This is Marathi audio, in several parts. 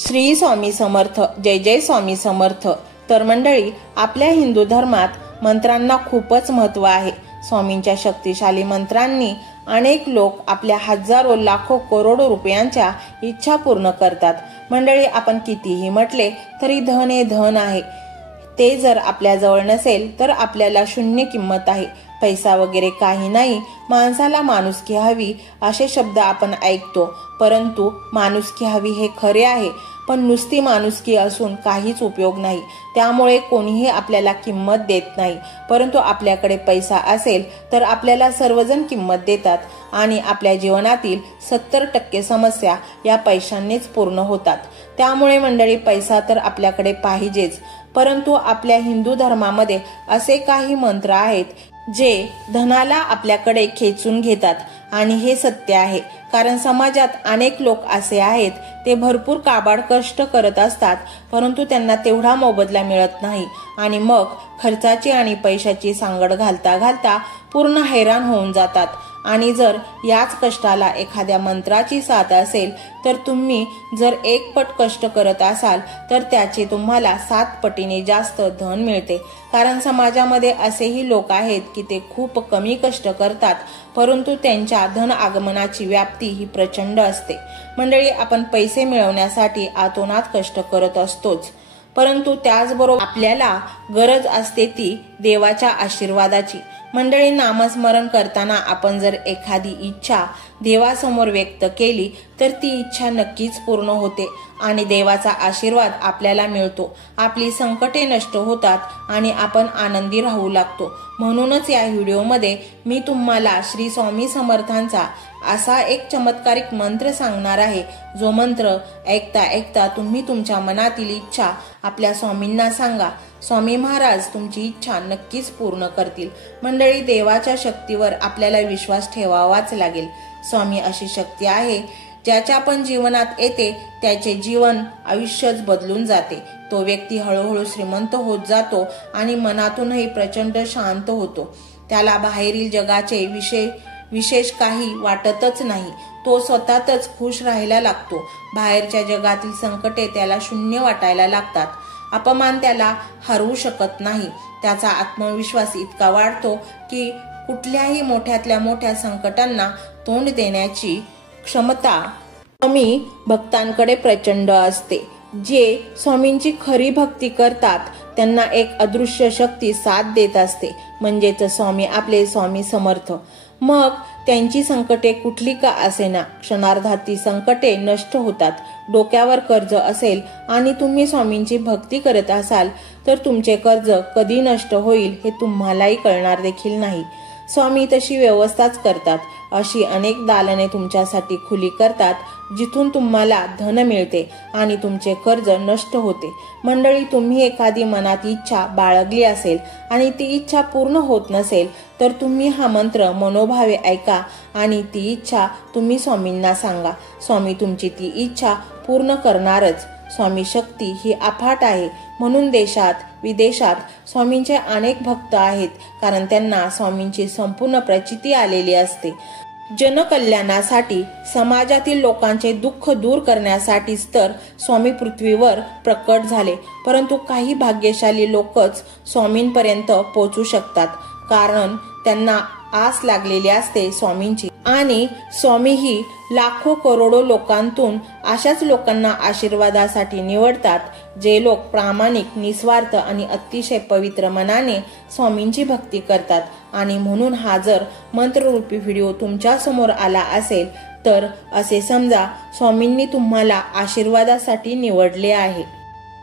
श्री स्वामी समर्थ। जय जय स्वामी समर्थ। तर मंडळी, आपल्या हिंदू धर्मात मंत्रांना खूपच महत्त्व आहे। स्वामींच्या शक्तिशाली मंत्रांनी अनेक लोक आपल्या हजारो लाखो करोडो रुपयांच्या इच्छा पूर्ण करतात। मंडळी, आपण कितीही म्हटले तरी धन हे धन आहे, ते जर आपल्या जवळ नसेल तर आपल्याला शून्य किंमत आहे। पैसा वगैरे काही नाही, माणसाला माणुसकी हवी असे शब्द आपण ऐकतो, परंतु माणुसकी हवी हे खरे आहे, पण नुसती माणुसकी असून काहीच उपयोग नाही। त्यामुळे कोणीही आपल्याला किंमत देत नाही, परंतु आपल्याकडे पैसा असेल तर आपल्याला सर्वजण किंमत देतात आणि आपल्या जीवनातील 70% समस्या या पैशांनीच पूर्ण होतात। त्यामुळे मंडळी, पैसा तर आपल्याकडे पाहिजेच, परंतु आपल्या हिंदू धर्मामध्ये असे काही मंत्र आहेत जे धनाला आपल्याकडे खेचून घेतात आणि हे सत्य आहे। कारण समाजात अनेक लोक असे आहेत, ते भरपूर काबाड कष्ट करत असतात, परंतु त्यांना तेवढा मोबदला मिळत नाही आणि मग खर्चाची आणि पैशाची सांगड घालता घालता पूर्ण हैराण होऊन जातात। आणि जर याच कष्टाला एखाद्या मंत्राची साथ असेल तर तुम्ही जर 1 पट कष्ट करत असाल तर त्याचे तुम्हाला 7 पटीने जास्त धन मिळते। कारण समाजामध्ये असेही लोक आहेत की ते खूप कमी कष्ट करतात, परंतु त्यांच्या धन आगमनाची व्याप्ती ही प्रचंड असते। मंडळी, आपण पैसे मिळवण्यासाठी आतोनात कष्ट करत असतोच, परंतु त्याचबरोबर आपल्याला गरज असते ती देवाच्या आशीर्वादाची। मंडळी, नामस्मरण करताना आपण जर एखादी इच्छा देवासमोर व्यक्त केली तर ती इच्छा नक्कीच पूर्ण होते आणि देवाचा आशीर्वाद आपल्याला मिळतो। आपली संकटे नष्ट होतात आणि आपण आनंदी राहू लागतो। म्हणूनच या व्हिडिओमध्ये मी तुम्हाला श्री स्वामी समर्थांचा असा एक चमत्कारिक मंत्र सांगणार आहे, जो मंत्र ऐकता ऐकता तुम्ही तुमच्या मनातील इच्छा आपल्या स्वामींना सांगा। स्वामी महाराज तुमची इच्छा नक्कीच पूर्ण करतील। मंडळी, देवाच्या शक्तीवर आपल्याला विश्वास ठेवावाच लागेल। स्वामी अशी शक्ती आहे ज्याच्या पण जीवनात येते त्याचे जीवन आयुष्यच बदलून जाते। तो व्यक्ती हळूहळू श्रीमंत होत जातो आणि मनातूनही प्रचंड शांत होतो। त्याला बाहेरील जगाचे विशेष काही वाटतच नाही, तो स्वतःतच खुश राहायला लागतो। बाहेरच्या जगातील संकटे त्याला शून्य वाटायला लागतात, अपमान त्याला हरवू शकत नाही। त्याचा आत्मविश्वास इतका वाढतो की कुठल्याही मोठ्यातल्या मोठ्या संकटांना तोंड देण्याची क्षमता स्वामी भक्तांकडे प्रचंड असते। जे स्वामींची खरी भक्ती करतात त्यांना एक अदृश्य शक्ती साथ देत असते, म्हणजेच स्वामी आपले स्वामी समर्थ। मग त्यांची संकटे कुठली का असेना, क्षणार्धात ती संकटे नष्ट होतात। डोक्यावर कर्ज असेल आणि तुम्ही स्वामींची भक्ती करत असाल तर तुमचे कर्ज कधी नष्ट होईल हे तुम्हालाही कळणार देखील नाही। स्वामी तशी व्यवस्थाच करतात, अशी अनेक दालने तुमच्यासाठी खुली करतात जिथून तुम्हाला धन मिळते आणि तुमचे कर्ज नष्ट होते। मंडळी, तुम्ही एखादी मनात इच्छा बाळगली असेल आणि ती इच्छा पूर्ण होत नसेल तर तुम्ही हा मंत्र मनोभावे ऐका आणि ती इच्छा तुम्ही स्वामींना सांगा। स्वामी तुमची ती इच्छा पूर्ण करणारच। स्वामी शक्ती ही अफाट आहे, म्हणून देशात विदेशात स्वामींचे अनेक भक्त आहेत, कारण त्यांना स्वामींची संपूर्ण प्रचिती आलेली असते। जनकल्याणासाठी, समाजातील लोकांचे दुःख दूर करण्यासाठीच तर स्वामी पृथ्वीवर प्रकट झाले, परंतु काही भाग्यशाली लोकच स्वामींपर्यंत पोहोचू शकतात, कारण त्यांना आस लागलेली असते स्वामींची। आणि स्वामीही लाखो करोडो लोकांतून अशाच लोकांना आशीर्वादासाठी निवडतात, जे लोक प्रामाणिक, निस्वार्थ आणि अतिशय पवित्र मनाने स्वामींची भक्ती करतात। आणि म्हणून हा जर मंत्ररूपी व्हिडिओ तुमच्या समोर आला असेल तर असे समजा स्वामींनी तुम्हाला आशीर्वादासाठी निवडले आहे।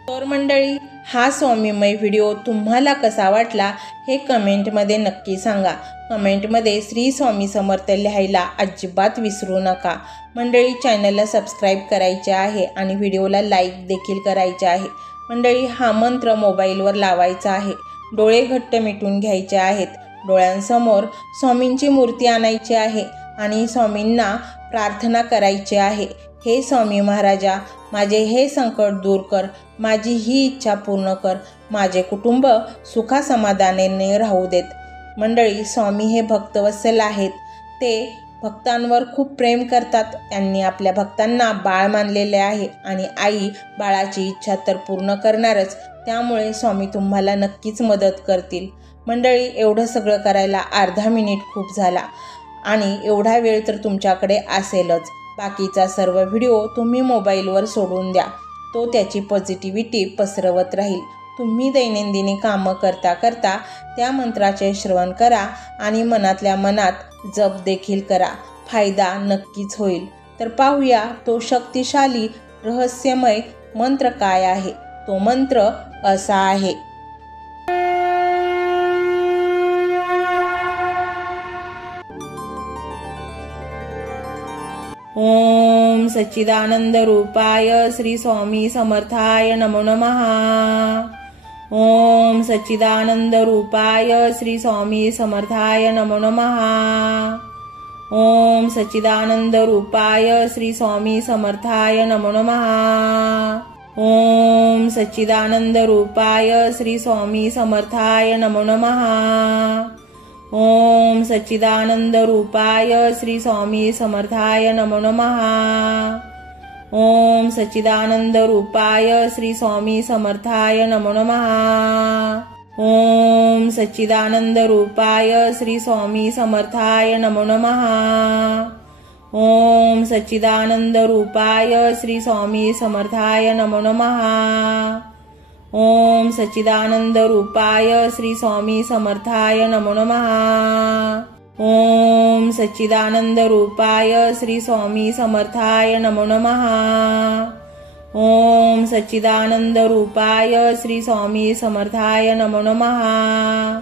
तर मंडळी, हा स्वामीमय व्हिडिओ तुम्हाला कसा वाटला हे कमेंटमध्ये नक्की सांगा। कमेंटमध्ये श्री स्वामी समर्थ लिहायला अजिबात विसरू नका। मंडळी, चॅनलला सबस्क्राईब करायचे आहे आणि व्हिडिओला लाईक देखील करायचे आहे। मंडळी, हा मंत्र मोबाईलवर लावायचा आहे, डोळे घट्ट मिटून घ्यायचे आहेत, डोळ्यांसमोर स्वामींची मूर्ती आणायची आहे आणि स्वामींना प्रार्थना करायची आहे, हे स्वामी महाराजा, माझे हे संकट दूर कर, माझी ही इच्छा पूर्ण कर, माझे कुटुंब सुखासमाधानाने राहू देत। मंडळी, स्वामी हे भक्तवत्सल आहेत, ते भक्तांवर खूप प्रेम करतात. त्यांनी आपल्या भक्तांना बाळ मानलेले आहे आणि आई बाळाची इच्छा तर पूर्ण करणारच. त्यामुळे स्वामी तुम्हाला नक्कीच मदत करतील. मंडळी, एवढं सगळं करायला अर्धा मिनिट खूप झाला आणि एवढा वेळ तर तुमच्याकडे असेलच. बाकीचा सर्व व्हिडिओ तुम्ही मोबाईलवर सोडून द्या. तो त्याची पॉझिटिव्हिटी पसरवत राहील. तुम्ही दैनंदिनी कामं करता करता त्या मंत्राचे श्रवण करा आणि मनातल्या मनात जप देखील करा. फायदा नक्कीच होईल. तर पाहूया तो शक्तिशाली रहस्यमय मंत्र काय आहे. तो मंत्र असा आहे. ओम सच्चिदानंद रूपाय श्री स्वामी समर्थाय नमो नमः. ओम सच्चिदानंद रूपाय श्री स्वामी समर्थाय नमो नमः. ओम सच्चिदानंद रूपाय श्री स्वामी समर्थाय नमो नमः. ओम सच्चिदानंद रूपाय श्री स्वामी समर्थाय नमो नमः. ओम सच्चिदानंद रूपाय श्री स्वामी समर्थाय नमो नमः. ओम सच्चिदानंद रूपाय श्री स्वामी समर्थाय नमो नमः. ओम सच्चिदानंद रूपाय श्री स्वामी समर्थाय नमो नमः. ओम सच्चिदानंद रूपाय श्री स्वामी समर्थाय नमो नमः. ओम सच्चिदानंद रूपाय श्री स्वामी समर्थाय नमो नमः. ओम सच्चिदानंद रूपाय श्री स्वामी समर्थाय नमो नमः. ओम सच्चिदानंद रूपाय श्री स्वामी समर्थाय नमो नमः.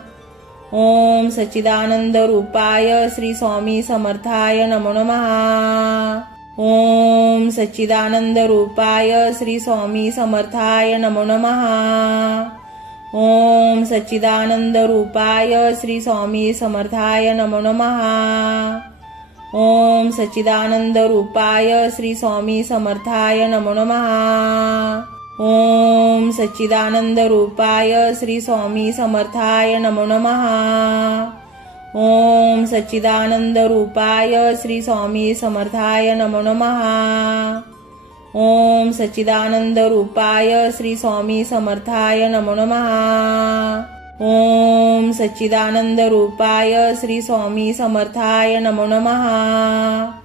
ओम सच्चिदानंद रूपाय श्री स्वामी समर्थाय नमो नमः. ओम सच्चिदानंद रूपाय श्री स्वामी समर्थाय नमो नमः. ओम सच्चिदानंद रूपाय श्री स्वामी समर्थाय नमो नमः. ओम सच्चिदानंद रूपाय श्री स्वामी समर्थाय नमो नमः. ओम सच्चिदानंद रूपाय श्री स्वामी समर्थाय नमो नमः. ओम सच्चिदानंद रूपाय श्री स्वामी समर्थाय नमो नमः. ओम सच्चिदानंद रूपाय श्री स्वामी समर्थाय नमो नमः. ओम सच्चिदानंद रूपाय श्री स्वामी समर्थाय नमो नमः.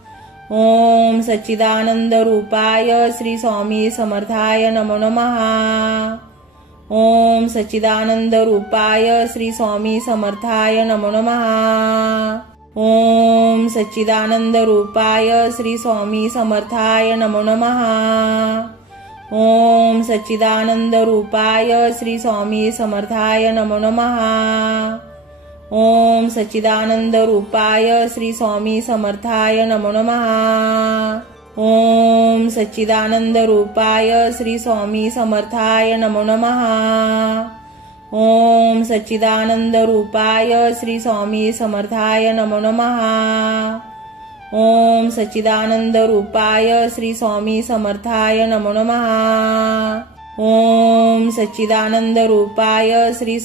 ओम सच्चिदानंद रूपाय श्री स्वामी समर्थाय नमो नमः. ओम सच्चिदानंद रूपाय श्री स्वामी समर्थाय नमो नमः. ओम सच्चिदानंद रूपाय श्री स्वामी समर्थाय नमो नमः. ओम सच्चिदानंद रूपाय श्री स्वामी समर्थाय नमो नमः. ओम सच्चिदानंद रूपाय श्री स्वामी समर्थाय नमो नमः. ओम सच्चिदानंद रूपाय श्री स्वामी समर्थाय नमो नमः. ओम सच्चिदानंद रूपाय श्री स्वामी समर्थाय नमो नमः. ओम सच्चिदानंद रूपाय श्री स्वामी समर्थाय नमो नमः. ओम सच्चिदानंद रूपाय श्री स्वामी समर्थाय नमो नमः. ओम सच्चिदानंद रूपाय श्री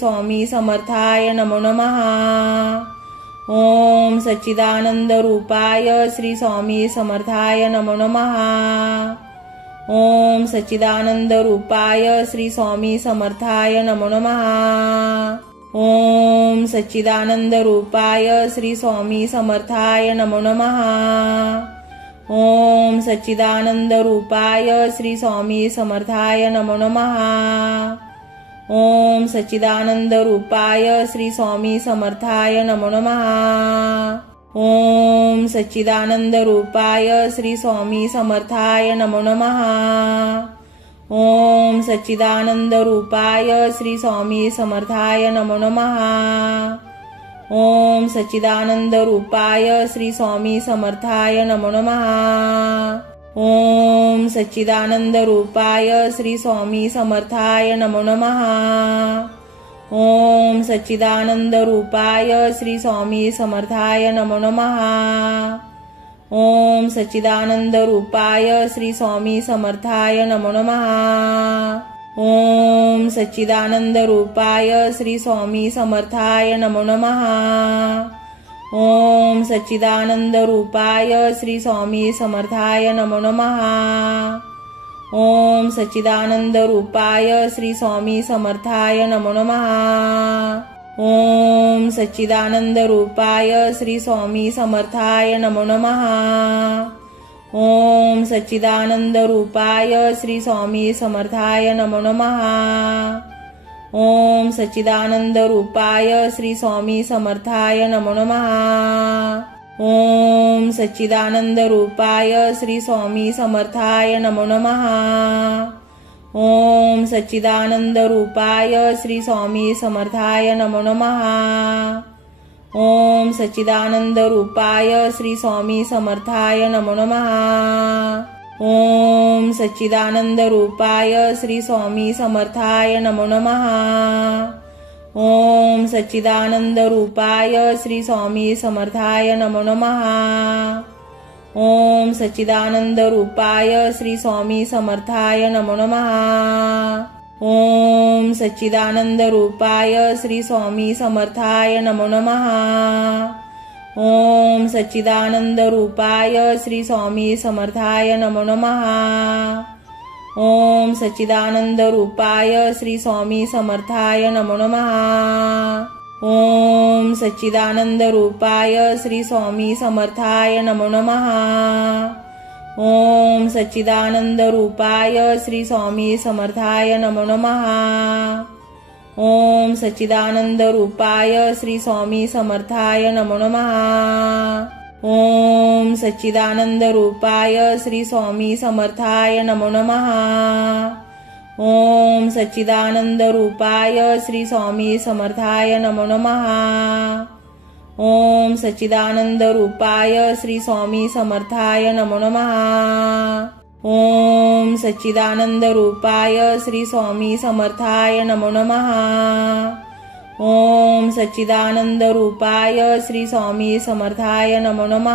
स्वामी समर्थाय नमो नमः. ओम सच्चिदानंद रूपाय श्री स्वामी समर्थाय नमो नमः. ओम सच्चिदानंद रूपाय श्री स्वामी समर्थाय नमो नमः. ओम सच्चिदानंद रूपाय श्री स्वामी समर्थाय नमो नमः. ओम सच्चिदानंद रूपाय श्री स्वामी समर्थाय नमो नमः. ओम सच्चिदानंद रूपाय श्री स्वामी समर्थाय नमो नमः. ओम सच्चिदानंद रूपाय श्री स्वामी समर्थाय नमो नमः. ओम सच्चिदानंद रूपाय श्री स्वामी समर्थाय नमो नमः. ओम सच्चिदानंद रूपाय श्री स्वामी समर्थाय नमो नमः. ओम सच्चिदानंद रूपाय श्री स्वामी समर्थाय नमो नमः. ओम सच्चिदानंद रूपाय श्री स्वामी समर्थाय नमो नमः. ओम सच्चिदानंद रूपाय श्री स्वामी समर्थाय नमो नमः. ओम सच्चिदानंद रूपाय श्री स्वामी समर्थाय नमो नमः। ओम सच्चिदानंद रूपाय श्री स्वामी समर्थाय नमो नमः। ओम सच्चिदानंद रूपाय श्री स्वामी समर्थाय नमो नमः। ओम सच्चिदानंद रूपाय श्री स्वामी समर्थाय नमो नमः। ओम सच्चिदानंद रूपाय श्री स्वामी समर्थाय नमो नमः। ओम सच्चिदानंद रूपाय श्री स्वामी समर्थाय नमो नमः। ओम सच्चिदानंद रूपाय श्री स्वामी समर्थाय नमो नमः। ओम सच्चिदानंद रूपाय श्री स्वामी समर्थाय नमो नमः। ओम सच्चिदानंद रूपाय श्री स्वामी समर्थाय नमो नमः। ओम सच्चिदानंद रूपाय श्री स्वामी समर्थाय नमो नमः। ओम सच्चिदानंद रूपाय श्री स्वामी समर्थाय नमो नमः। ओम सच्चिदानंद रूपाय श्री स्वामी समर्थाय नमो नमः। ओम सच्चिदानंद रूपाय श्री स्वामी समर्थाय नमो नमः। ओम सच्चिदानंद रूपाय श्री स्वामी समर्थाय नमो नमः। ओम सच्चिदानंद रूपाय श्री स्वामी समर्थाय नमो नमः। ओम सच्चिदानंद रूपाय श्री स्वामी समर्थाय नमो नमः। ओम सच्चिदानंद रूपाय श्री स्वामी समर्थाय नमो नमः। ओम सच्चिदानंद रूपाय श्री स्वामी समर्थाय नमो नमः। ओम सच्चिदानंद रूपाय श्री स्वामी समर्थाय नमो नमः। ओम सच्चिदानंद रूपाय श्री स्वामी समर्थाय नमो नमः। ओम सच्चिदानंद रूपाय श्री स्वामी समर्थाय नमो नमः। ओम सच्चिदानंद रूपाय श्री स्वामी समर्थाय नमो नमः।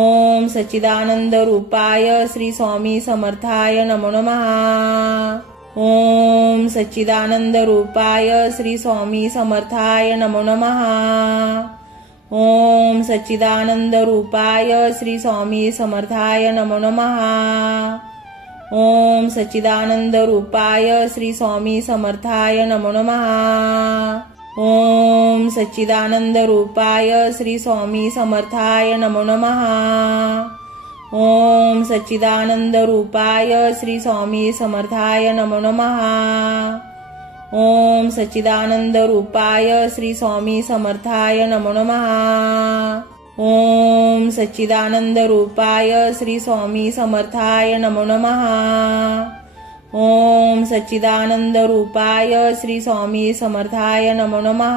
ओम सच्चिदानंद रूपाय श्री स्वामी समर्थाय नमो नमः। ओम सच्चिदानंद रूपाय श्री स्वामी समर्थाय नमो नमः। ओम सच्चिदानंद रूपाय श्री स्वामी समर्थाय नमो नमः। ओम सच्चिदानंद रूपाय श्री स्वामी समर्थाय नमो नमः। ओम सच्चिदानंद रूपाय श्री स्वामी समर्थाय नमो नमः। ओम सच्चिदानंद रूपाय श्री स्वामी समर्थाय नमो नमः। ओम सच्चिदानंद रूपाय श्री स्वामी समर्थाय नमो नमः। ओम सच्चिदानंद रूपाय श्री स्वामी समर्थाय नमो नमः। ओम सच्चिदानंद रूपाय श्री स्वामी समर्थाय नमो नमः।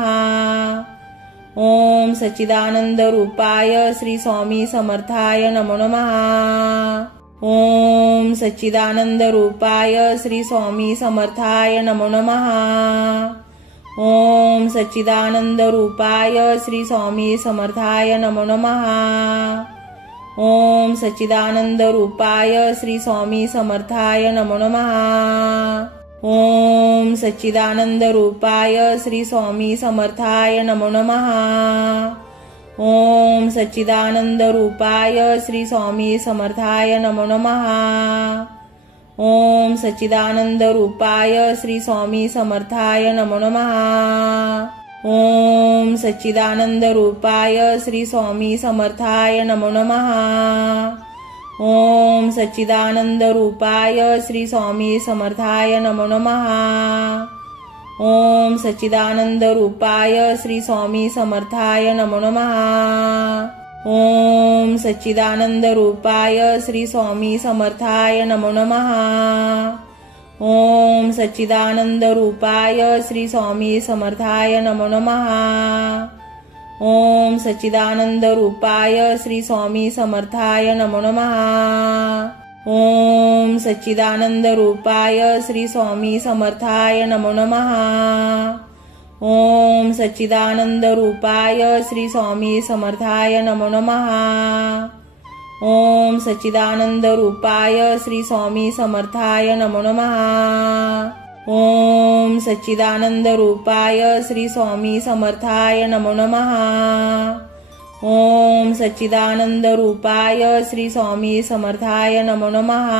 ओम सच्चिदानंद रूपाय श्री स्वामी समर्थाय नमो नमः। ओम सच्चिदानंद रूपाय श्री स्वामी समर्थाय नमो नमः। ओम सच्चिदानंद रूपाय श्री स्वामी समर्थाय नमो नमः। ओम सच्चिदानंद रूपाय श्री स्वामी समर्थाय नमो नमः। ओम सच्चिदानंद रूपाय श्री स्वामी समर्थाय नमो नमः। ओम सच्चिदानंद रूपाय श्री स्वामी समर्थाय नमो नमः। ओम सच्चिदानंद रूपाय श्री स्वामी समर्थाय नमो नमः। ओम सच्चिदानंद रूपाय श्री स्वामी समर्थाय नमो नमः। ओम सच्चिदानंद रूपाय श्री स्वामी समर्थाय नमो नमः। ओम सच्चिदानंद रूपाय श्री स्वामी समर्थाय नमो नमः। ओम सच्चिदानंद रूपाय श्री स्वामी समर्थाय नमो नमः। ओम सच्चिदानंद रूपाय श्री स्वामी समर्थाय नमो नमः। ओम सच्चिदानंद रूपाय श्री स्वामी समर्थाय नमो नमः। ओम सच्चिदानंद रूपाय श्री स्वामी समर्थाय नमो नमः। ओम सच्चिदानंद रूपाय श्री स्वामी समर्थाय नमो नमः। ओम सच्चिदानंद रूपाय श्री स्वामी समर्थाय नमो नमः। ओम सच्चिदानंद रूपाय श्री स्वामी समर्थाय नमो नमः। ओम सच्चिदानंद रूपाय श्री स्वामी समर्थाय नमो नमः।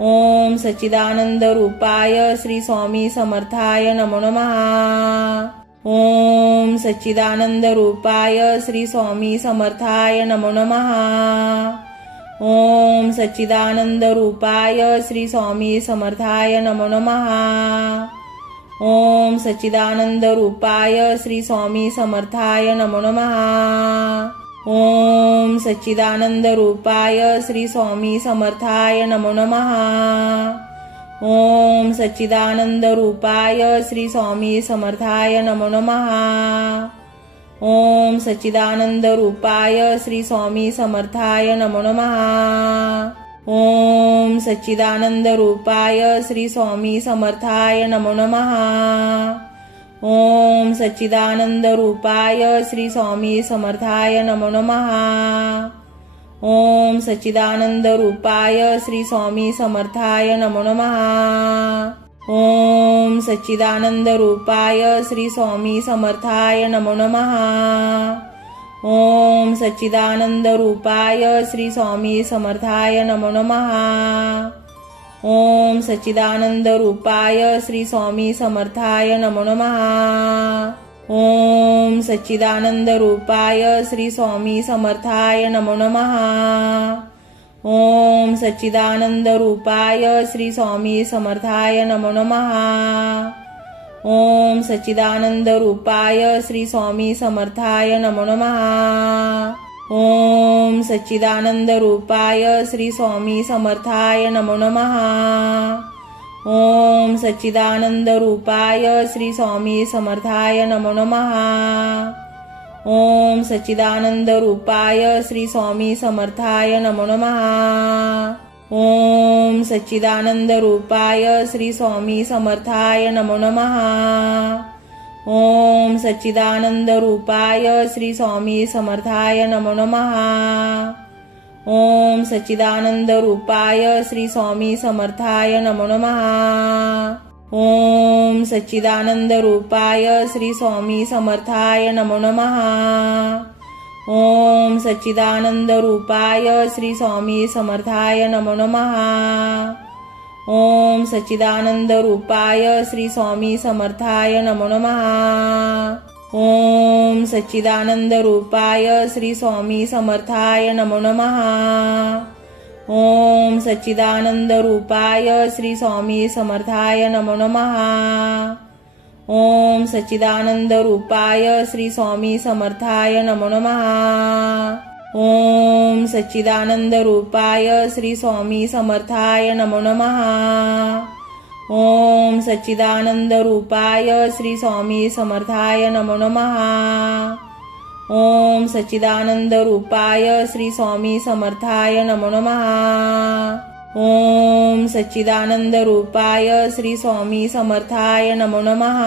ओम सच्चिदानंद रूपाय श्री स्वामी समर्थाय नमो नमः। ओम सच्चिदानंद रूपाय श्री स्वामी समर्थाय नमो नमः। ओम सच्चिदानंद रूपाय श्री स्वामी समर्थाय नमो नमः। ओम सच्चिदानंद रूपाय श्री स्वामी समर्थाय नमो नमः। ओम सच्चिदानंद रूपाय श्री स्वामी समर्थाय नमो नमः। ओम सच्चिदानंद रूपाय श्री स्वामी समर्थाय नमो नमः। ओम सच्चिदानंद रूपाय श्री स्वामी समर्थाय नमो नमः। ओम सच्चिदानंद रूपाय श्री स्वामी समर्थाय नमो नमः। ओम सच्चिदानंद रूपाय श्री स्वामी समर्थाय नमो नमः। ओम सच्चिदानंद रूपाय श्री स्वामी समर्थाय नमो नमः। ओम सच्चिदानंद रूपाय श्री स्वामी समर्थाय नमो नमः। ओम सच्चिदानंद रूपाय श्री स्वामी समर्थाय नमो नमः। ओम सच्चिदानंद रूपाय श्री स्वामी समर्थाय नमो नमः। ओम सच्चिदानंद रूपाय श्री स्वामी समर्थाय नमो नमः। ओम सच्चिदानंद रूपाय श्री स्वामी समर्थाय नमो नमः। ओम सच्चिदानंद रूपाय श्री स्वामी समर्थाय नमो नमः। ओम सच्चिदानंद रूपाय श्री स्वामी समर्थाय नमो नमः। ओम सच्चिदानंद रूपाय श्री स्वामी समर्थाय नमो नमः। ओम सच्चिदानंद रूपाय श्री स्वामी समर्थाय नमो नमः। ओम सच्चिदानंद रूपाय श्री स्वामी समर्थाय नमो नमः। ओम सच्चिदानंद रूपाय श्री स्वामी समर्थाय नमो नमः। ओम सच्चिदानंद रूपाय श्री स्वामी समर्थाय नमो नमः। ओम सच्चिदानंद रूपाय श्री स्वामी समर्थाय नमो नमः। ओम सच्चिदानंद रूपाय श्री स्वामी समर्थाय नमो नमः। ओम सच्चिदानंद रूपाय श्री स्वामी समर्थाय नमो नमः। ओम सच्चिदानंद रूपाय श्री स्वामी समर्थाय नमो नमः। ओम सच्चिदानंद रूपाय श्री स्वामी समर्थाय नमो नमः। ओम सच्चिदानंद रूपाय श्री स्वामी समर्थाय नमो नमः। ओम सच्चिदानंद रूपाय श्री स्वामी समर्थाय नमो नमः। ओम सच्चिदानंद रूपाय श्री स्वामी समर्थाय नमो नमः। ओम सच्चिदानंद रूपाय श्री स्वामी समर्थाय नमो नमः। ओम सच्चिदानंद रूपाय श्री स्वामी समर्थाय नमो नमः।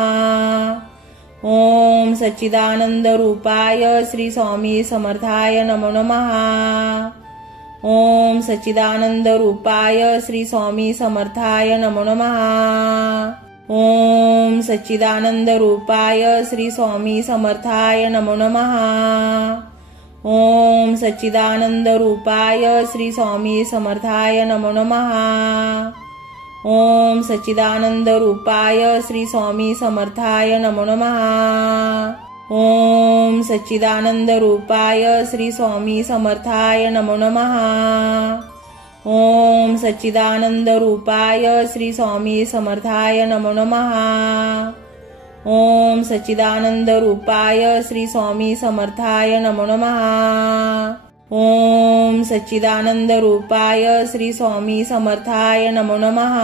ओम सच्चिदानंद रूपाय श्री स्वामी समर्थाय नमो नमः। ओम सच्चिदानंद रूपाय श्री स्वामी समर्थाय नमो नमः। ओम सच्चिदानंद रूपाय श्री स्वामी समर्थाय नमो नमः। ओम सच्चिदानंद रूपाय श्री स्वामी समर्थाय नमो नमः। ओम सच्चिदानंद रूपाय श्री स्वामी समर्थाय नमो नमः। ओम सच्चिदानंद रूपाय श्री स्वामी समर्थाय नमो नमः। ओम सच्चिदानंद रूपाय श्री स्वामी समर्थाय नमो नमः। ओम सच्चिदानंद रूपाय श्री स्वामी समर्थाय नमो नमः। ओम सच्चिदानंद रूपाय श्री स्वामी समर्थाय नमो नमः।